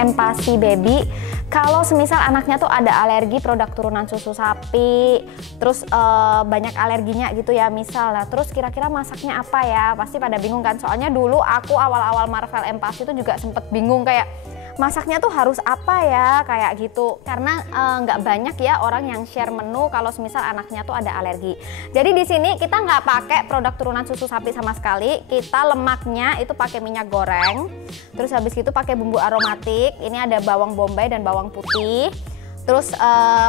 empasi baby. Kalau semisal anaknya tuh ada alergi produk turunan susu sapi, terus banyak alerginya gitu ya misal. Nah, terus kira-kira masaknya apa ya? Pasti pada bingung kan? Soalnya dulu aku awal-awal Marvel Empasi itu juga sempet bingung kayak masaknya tuh harus apa ya kayak gitu. Karena nggak banyak ya orang yang share menu kalau semisal anaknya tuh ada alergi. Jadi di sini kita nggak pakai produk turunan susu sapi sama sekali. Kita lemaknya itu pakai minyak goreng. Terus habis itu pakai bumbu aromatik. Ini ada bawang bombay dan bawang putih. Terus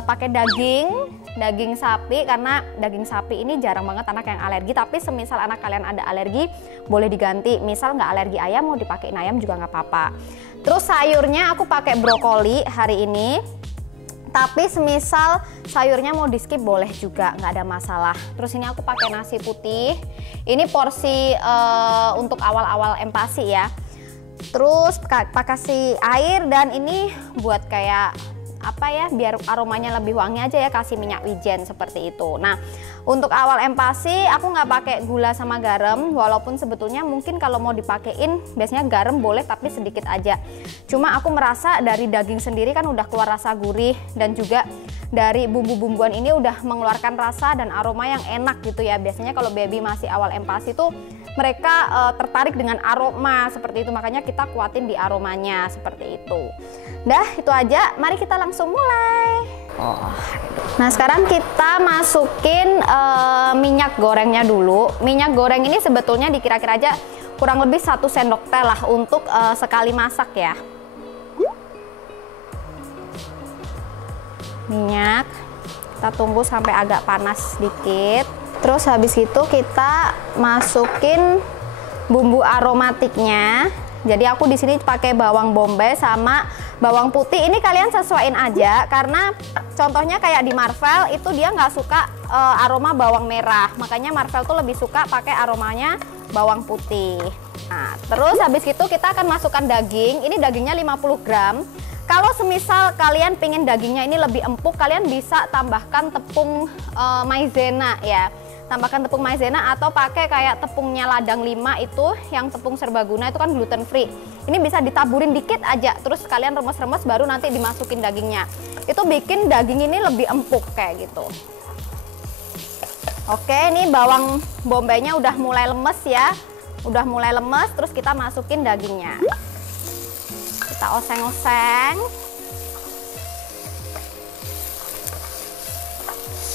pakai daging sapi, karena daging sapi ini jarang banget anak yang alergi. Tapi semisal anak kalian ada alergi boleh diganti. Misal nggak alergi ayam mau dipakein ayam juga nggak apa-apa. Terus sayurnya aku pakai brokoli hari ini. Tapi semisal sayurnya mau di skip boleh juga, nggak ada masalah. Terus ini aku pakai nasi putih. Ini porsi untuk awal-awal empasi ya. Terus kasih air, dan ini buat kayak apa ya, biar aromanya lebih wangi aja ya, kasih minyak wijen seperti itu. Nah, untuk awal empasi aku nggak pakai gula sama garam, walaupun sebetulnya mungkin kalau mau dipakein biasanya garam boleh tapi sedikit aja. Cuma aku merasa dari daging sendiri kan udah keluar rasa gurih, dan juga dari bumbu-bumbuan ini udah mengeluarkan rasa dan aroma yang enak gitu ya. Biasanya kalau baby masih awal empasi tuh mereka tertarik dengan aroma seperti itu, makanya kita kuatin di aromanya seperti itu. Dah, itu aja. Mari kita langsung mulai. Nah, sekarang kita masukin minyak gorengnya dulu. Minyak goreng ini sebetulnya dikira-kira aja kurang lebih 1 sendok teh lah untuk sekali masak ya. Minyak kita tunggu sampai agak panas sedikit. Terus habis itu kita masukin bumbu aromatiknya. Jadi aku di sini pakai bawang bombay sama bawang putih. Ini kalian sesuaiin aja, karena contohnya kayak di Marvel itu dia nggak suka aroma bawang merah. Makanya Marvel tuh lebih suka pakai aromanya bawang putih. Nah, terus habis itu kita akan masukkan daging. Ini dagingnya 50 gram. Kalau semisal kalian pengen dagingnya ini lebih empuk, kalian bisa tambahkan tepung maizena ya. Tambahkan tepung maizena atau pakai kayak tepungnya ladang 5 itu, yang tepung serbaguna itu kan gluten free. Ini bisa ditaburin dikit aja, terus kalian remes-remes baru nanti dimasukin dagingnya. Itu bikin daging ini lebih empuk kayak gitu. Oke, ini bawang bombaynya udah mulai lemes ya. Udah mulai lemes, terus kita masukin dagingnya. Kita oseng-oseng.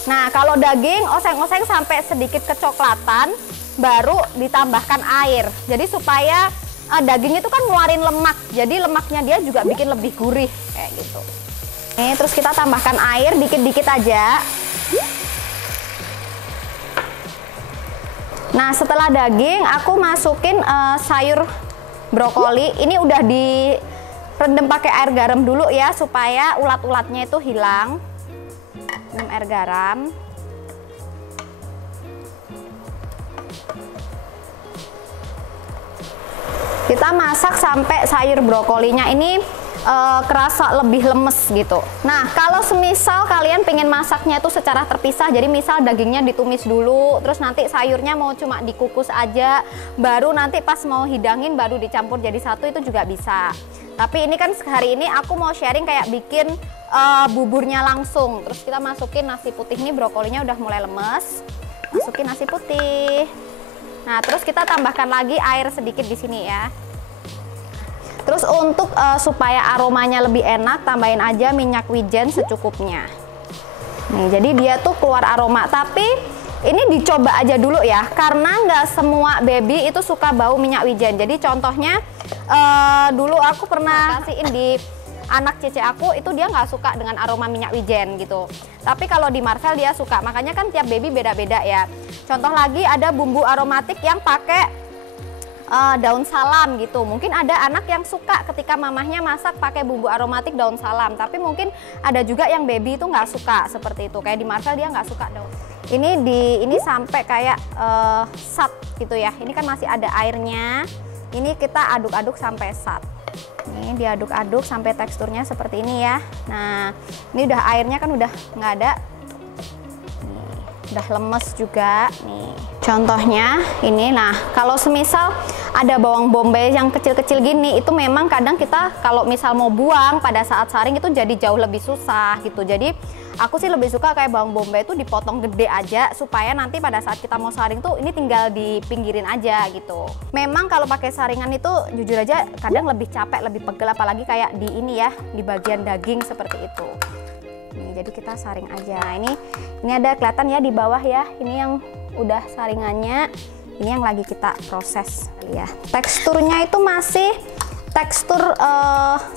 Nah, kalau daging oseng-oseng sampai sedikit kecoklatan, baru ditambahkan air. Jadi supaya daging itu kan ngeluarin lemak, jadi lemaknya dia juga bikin lebih gurih kayak gitu. Nih, terus kita tambahkan air dikit-dikit aja. Nah, setelah daging aku masukin sayur brokoli. Ini udah direndam pakai air garam dulu ya, supaya ulat-ulatnya itu hilang. Air garam. Kita masak sampai sayur brokolinya ini kerasa lebih lemes gitu. Nah, kalau semisal kalian pengen masaknya itu secara terpisah, jadi misal dagingnya ditumis dulu, terus nanti sayurnya mau cuma dikukus aja, baru nanti pas mau hidangin baru dicampur jadi satu, itu juga bisa. Tapi ini kan hari ini aku mau sharing kayak bikin buburnya langsung. Terus kita masukin nasi putih, ini brokolinya udah mulai lemes. Masukin nasi putih. Nah, terus kita tambahkan lagi air sedikit di sini ya. Terus untuk supaya aromanya lebih enak, tambahin aja minyak wijen secukupnya. Nih, jadi dia tuh keluar aroma. Tapi ini dicoba aja dulu ya, karena nggak semua baby itu suka bau minyak wijen. Jadi contohnya dulu aku pernah kasihin di anak cece aku, itu dia nggak suka dengan aroma minyak wijen gitu. Tapi kalau di Marvel dia suka, makanya kan tiap baby beda-beda ya. Contoh lagi ada bumbu aromatik yang pakai daun salam gitu. Mungkin ada anak yang suka ketika mamahnya masak pakai bumbu aromatik daun salam. Tapi mungkin ada juga yang baby itu nggak suka seperti itu. Kayak di Marvel dia nggak suka daun. Ini sampai kayak sat gitu ya. Ini kan masih ada airnya. Ini kita aduk-aduk sampai sat. Ini diaduk-aduk sampai teksturnya seperti ini ya. Nah, ini udah airnya kan udah nggak ada. Nih, udah lemes juga nih. Contohnya ini, nah kalau semisal ada bawang bombay yang kecil-kecil gini, itu memang kadang kita kalau misal mau buang pada saat saring itu jadi jauh lebih susah gitu. Jadi aku sih lebih suka kayak bawang bombay itu dipotong gede aja, supaya nanti pada saat kita mau saring tuh ini tinggal dipinggirin aja gitu. Memang kalau pakai saringan itu jujur aja kadang lebih capek, lebih pegel, apalagi kayak di ini ya, di bagian daging seperti itu. Nih, jadi kita saring aja. Ini ada kelihatan ya di bawah ya, ini yang udah saringannya, ini yang lagi kita proses ya. Teksturnya itu masih tekstur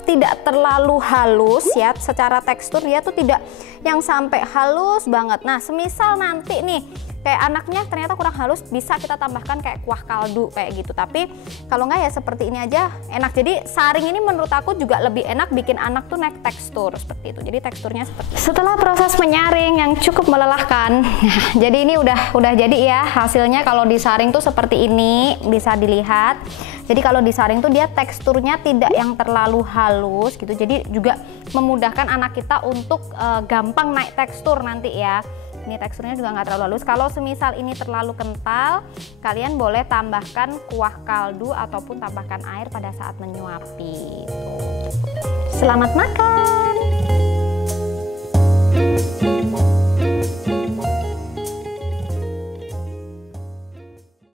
tidak terlalu halus ya, secara tekstur dia tuh tidak yang sampai halus banget. Nah semisal nanti nih kayak anaknya ternyata kurang halus, bisa kita tambahkan kayak kuah kaldu kayak gitu. Tapi kalau nggak ya seperti ini aja enak. Jadi saring ini menurut aku juga lebih enak bikin anak tuh naik tekstur seperti itu. Jadi teksturnya seperti itu. Setelah proses menyaring yang cukup melelahkan, jadi ini udah jadi ya hasilnya. Kalau disaring tuh seperti ini, bisa dilihat. Jadi kalau disaring tuh dia teksturnya tidak yang terlalu halus gitu. Jadi juga memudahkan anak kita untuk gampang naik tekstur nanti ya. Ini teksturnya juga nggak terlalu halus. Kalau semisal ini terlalu kental, kalian boleh tambahkan kuah kaldu ataupun tambahkan air pada saat menyuapi. Selamat makan!